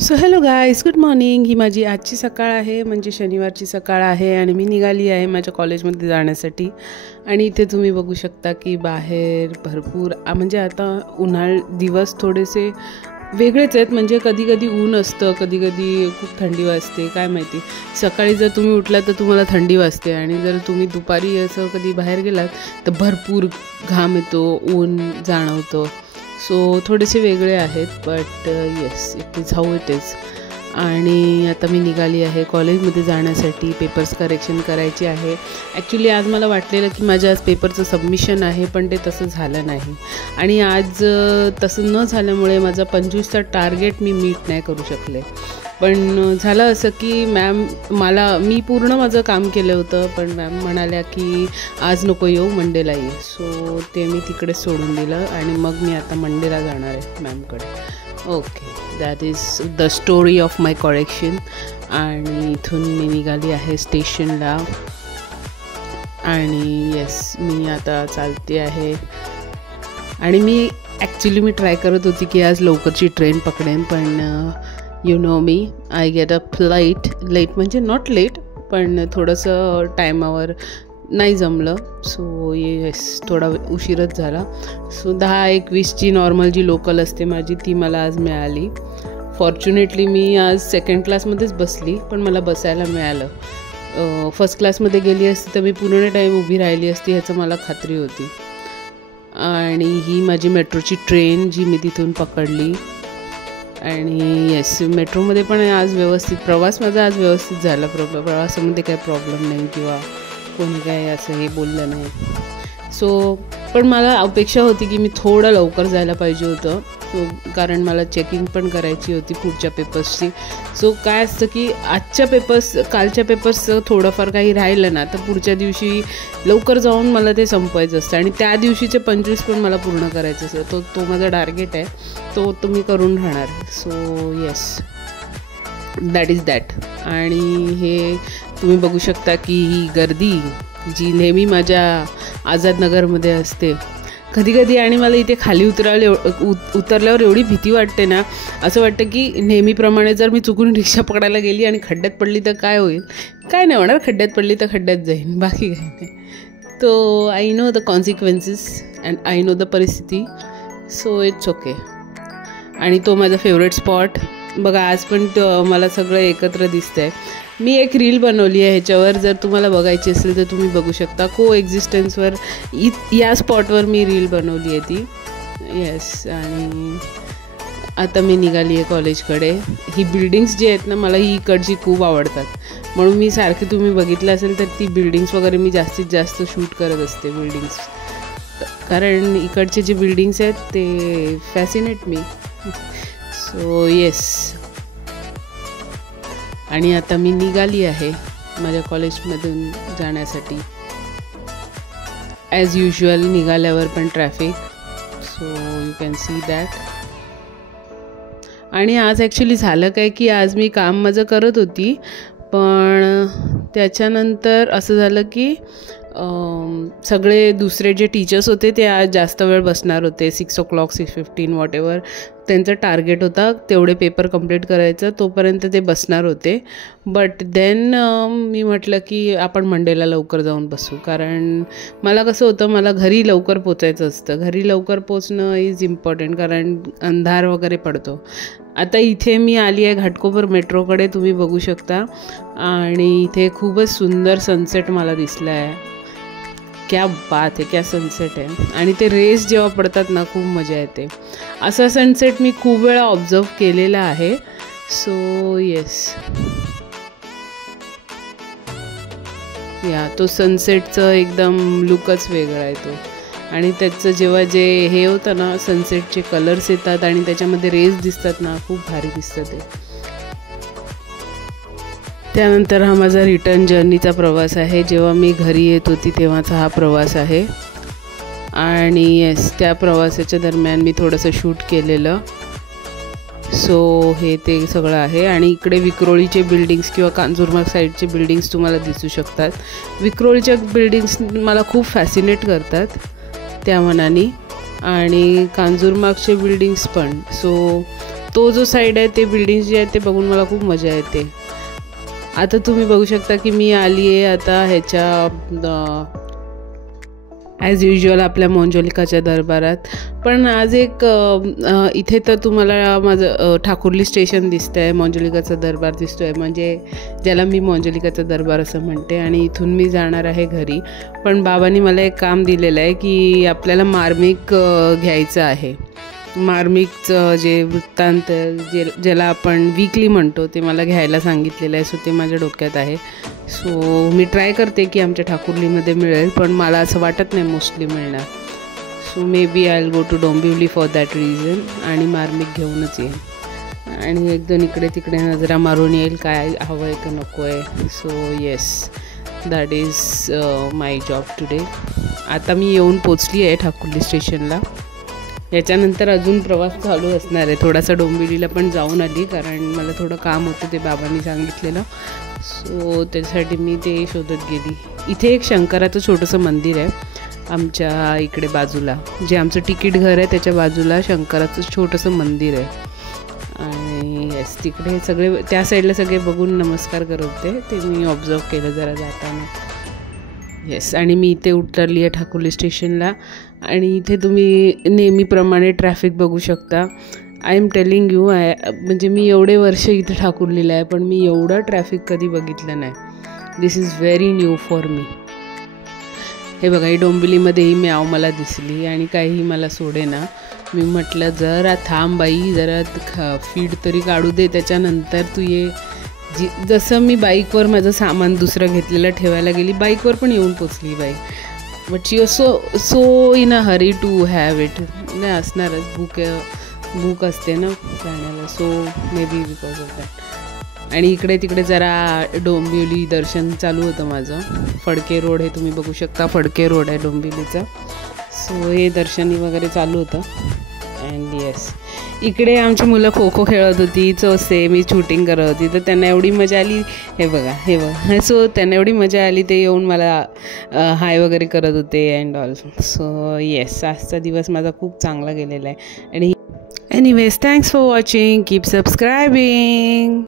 So hello guys, good morning. ही माझी आजची सकाळ आहे, म्हणजे शनिवारची सकाळ आहे आणि मी निघाली आहे माझ्या कॉलेजमध्ये जाण्यासाठी. आणि इथे तुम्ही बघू शकता की बाहेर भरपूर म्हणजे आता दिवस थोडेसे वेगळेच आहेत. म्हणजे कधी कधी ऊन असतं, कधी कधी खूप थंडी वाजते, काय माहिती. सकाळी जर तुम्ही उठलात तर तुम्हाला थंडी वाजते आणि जर तुम्ही दुपारी असं कधी बाहेर गेलात तर भरपूर घाम येतो, ऊन जाणवतं. सो थोडेसे वेगळे आहेत, but yes, it is how it is. आणि आता मी निघाली आहे कॉलेजमध्ये जाण्यासाठी. पेपर्स करेक्शन करायचे आहे. ॲक्च्युली आज मला वाटलेलं की माझ्या आज पेपरचं सबमिशन आहे, पण ते तसं झालं नाही. आणि आज तसं न झाल्यामुळे माझा 25चा टार्गेट मी मीट नाही करू शकले. पण झालं असं की मी पूर्ण माझं काम केलं होतं, पण मॅम म्हणाल्या की आज नको येऊ, मंडेला ये. सो ते मी तिकडे सोडून दिलं आणि मग मी आता मंडेला जाणार आहे मॅमकडे. Okay, that is the story of my correction. आणि इथून मी निघाली आहे स्टेशनला आणि येस, मी आता चालते आहे. आणि मी ट्राय करत होती की आज लवकरची ट्रेन पकडेन, पण you know me, I get up late म्हणजे नॉट लेट, पण थोडंसं टायमावर नाही जमलं. सो येस, थोडा उशीरच झाला. सो 10:21ची नॉर्मल जी लोकल असते माझी, ती मला आज मिळाली. फॉर्च्युनेटली मी आज सेकंड क्लासमध्येच बसली, पण मला बसायला मिळालं. फर्स्ट क्लासमध्ये गेली असती तर मी पूर्ण टाईम उभी राहिली असती, ह्याचं मला खात्री होती. आणि ही माझी मेट्रोची ट्रेन जी मी तिथून पकडली. आणि येस, मेट्रोमध्ये पण आज प्रवास माझा आज व्यवस्थित झाला. प्रवासामध्ये काही प्रॉब्लेम नाही किंवा कोणी काय असं हे बोललं नाही. सो पण मला अपेक्षा होती की मी थोडं लवकर जायला पाहिजे होतं. कारण मला चेकिंग पण करायची होती पुढच्या पेपर्सची. सो काय असतं की कालच्या पेपर्सचं थोडंफार काही राहिलं ना तर पुढच्या दिवशी लवकर जाऊन मला ते संपवायचं असतं. आणि त्या दिवशीचे 25 पण मला पूर्ण करायचं असतं. तो माझा टार्गेट आहे, तो मी करून राहणार. So yes, that is that. आणि हे तुम्ही बघू शकता की ही गर्दी जी नेहमी माझ्या आझादनगरमध्ये असते कधी कधी, आणि मला इथे खाली उतरल्यावर एवढी भीती वाटते ना, असं वाटतं की नेहमीप्रमाणे जर मी चुकून रिक्षा पकडायला गेली आणि खड्ड्यात पडली तर काय होईल. काय नाही होणार, खड्ड्यात पडली तर खड्ड्यात जाईन, बाकी काय नाही. तो I know the consequences and I know the परिस्थिती. So it's okay. आणि तो माझा फेवरेट स्पॉट बघा, आज पण मला सगळं एकत्र दिसतं आहे. मी एक रील बनवली आहे ह्याच्यावर, जर तुम्हाला बघायची असेल तर तुम्ही बघू शकता. एक्झिस्टन्सवर या स्पॉटवर मी रील बनवली आहे ती. येस, आणि आता मी निघाली आहे कॉलेजकडे. ही बिल्डिंग्स जी आहेत ना, मला ही इकडची खूप आवडतात, म्हणून मी सारखी, तुम्ही बघितलं असेल तर ती बिल्डिंग्स वगैरे मी जास्तीत जास्त शूट करत असते बिल्डिंग्स. कारण इकडचे जे बिल्डिंग्स आहेत ते फॅसिनेट मी. सो येस, आणि आता मी निघाली आहे माझ्या कॉलेजमधून जाण्यासाठी. ॲज युजल निघाल्यावर पण traffic, so you can see that. आणि आज ॲक्च्युली झालं काय की आज मी काम माझं करत होती, पण त्याच्यानंतर असं झालं की सगळे दुसरे जे टीचर्स होते ते आज जास्त वेळ बसणार होते. 6 o'clock 6:15 वॉटेवर त्यांचं टार्गेट होता तेवढे पेपर कंप्लीट करायचं, तोपर्यंत ते बसणार होते. बट देन मी म्हटलं की आपण मंडेला लवकर जाऊन बसू. कारण मला कसं होतं, मला घरी लवकर पोचायचं असतं. घरी लवकर पोचणं इज इम्पॉर्टंट, कारण अंधार वगैरे पडतो. आता इथे मी आली आहे घाटकोपर मेट्रोकडे, तुम्ही बघू शकता. आणि इथे खूपच सुंदर सनसेट मला दिसला आहे. क्या बात आहे, क्या सनसेट आहे. आणि ते रेस जेव्हा पडतात ना, खूप मजा येते. असा सनसेट मी खूप वेळा ऑब्झर्व केलेला आहे. सो येस, तो सनसेटचं एकदम लुकच वेगळा आहे तो. आणि त्याचं जेव्हा जे हे होतं ना, सनसेटचे कलर्स येतात आणि त्याच्यामध्ये रेस दिसतात ना, खूप भारी दिसतं ते. त्यानंतर हा माझा रिटर्न जर्नीचा प्रवास आहे. जेव्हा मी घरी येत होती तेव्हाचा हा प्रवास आहे. आणि येस, त्या प्रवासाच्या दरम्यान मी थोडंसं शूट केलेलं. सो हे ते सगळं आहे. आणि इकडे विक्रोळीचे बिल्डिंग्स किंवा कांजूरमार्ग साईडचे बिल्डिंग्स तुम्हाला दिसू शकतात. विक्रोळीच्या बिल्डिंग्स मला खूप फॅसिनेट करतात त्या मनाने, आणि कांजूरमार्गचे बिल्डिंग्स पण. सो तो जो साईड आहे ते बिल्डिंग्स जे आहेत ते बघून मला खूप मजा येते. आता तुम्ही बघू शकता की मी आली आहे आता ह्याच्या ॲज युज्युअल आपल्या मोंजोलिकाच्या दरबारात. पण आज एक इथे तर तुम्हाला माझं ठाकुर्ली स्टेशन दिसतं आहे, मोंजोलिकाचा दरबार दिसतो आहे, म्हणजे ज्याला मी मोंजोलिकाचा दरबार असं म्हणते. आणि इथून मी जाणार आहे घरी. पण बाबांनी मला एक काम दिलेलं आहे की आपल्याला मार्मिक घ्यायचं आहे. मार्मिकचं जे वृत्तांत ज्याला आपण वीकली म्हणतो ते मला घ्यायला सांगितलेलं आहे. सो ते माझ्या डोक्यात आहे. सो मी ट्राय करते की आमच्या ठाकुर्लीमध्ये मिळेल, पण मला असं वाटत नाही मोस्टली मिळणार. So maybe I will go to Dombivli for that reason आणि मार्मिक घेऊनच येईन आणि एकदम इकडे तिकडे नजरा मारून येईल काय हवं आहे का नको आहे. So yes, that is my job today. आता मी येऊन पोचली आहे ठाकुर्ली स्टेशनला. याच्यानंतर अजून प्रवास चालू असणार आहे. थोडासा डोंबिवलीला पण जाऊन आली कारण मला थोडं काम होतं ते बाबांनी सांगितलेलं. सो त्यासाठी मी ते शोधत गेली. इथे एक शंकराचं छोटंसं मंदिर आहे आमच्या इकडे बाजूला, जे आमचं तिकीट घर आहे त्याच्या बाजूला शंकराचं छोटंसं मंदिर आहे. आणि येस, तिकडे सगळे त्या साईडला सगळे बघून नमस्कार करत होते, ते मी ऑब्झर्व केलं जरा जाताना. येस, आणि मी इथे उतरली आहे ठाकुर्ली स्टेशनला. आणि इथे तुम्ही नेहमीप्रमाणे ट्रॅफिक बघू शकता. आय एम टेलिंग यू, म्हणजे मी एवढे वर्ष इथे ठाकुर्लीला आहे पण मी एवढं ट्रॅफिक कधी बघितलं नाही. This is very new for me. हे बघा, ही डोंबिवलीमध्येही म्याव मला दिसली आणि काहीही मला सोडे ना. मी म्हटलं जरा थांब बाई, जरा फीड तरी काढू दे, त्याच्यानंतर तू ये. जसं मी बाईकवर माझं सामान दुसरं घेतलेलं ठेवायला गेली, बाईकवर पण येऊन पोचली बाई. But she was so in a hurry to have it. नाही असणारच, भूक असते ना जाण्याला. So maybe because of that. आणि इकडे तिकडे जरा डोंबिवली दर्शन चालू होतं माझं. फडके रोड हे तुम्ही बघू शकता, फडके रोड आहे डोंबिवलीचा. सो हे दर्शनी वगैरे चालू होतं. अँड येस, इकडे आमची मुलं खो खो खेळत होती, चोसे मी शूटिंग करत होती, तर त्यांना एवढी मजा आली. हे बघा. सो त्यांना एवढी मजा आली, ते येऊन मला हाय वगैरे करत होते अँड ऑल. सो येस, आजचा दिवस माझा खूप चांगला गेलेला आहे. आणि anyways, thanks for watching, keep सबस्क्रायबिंग.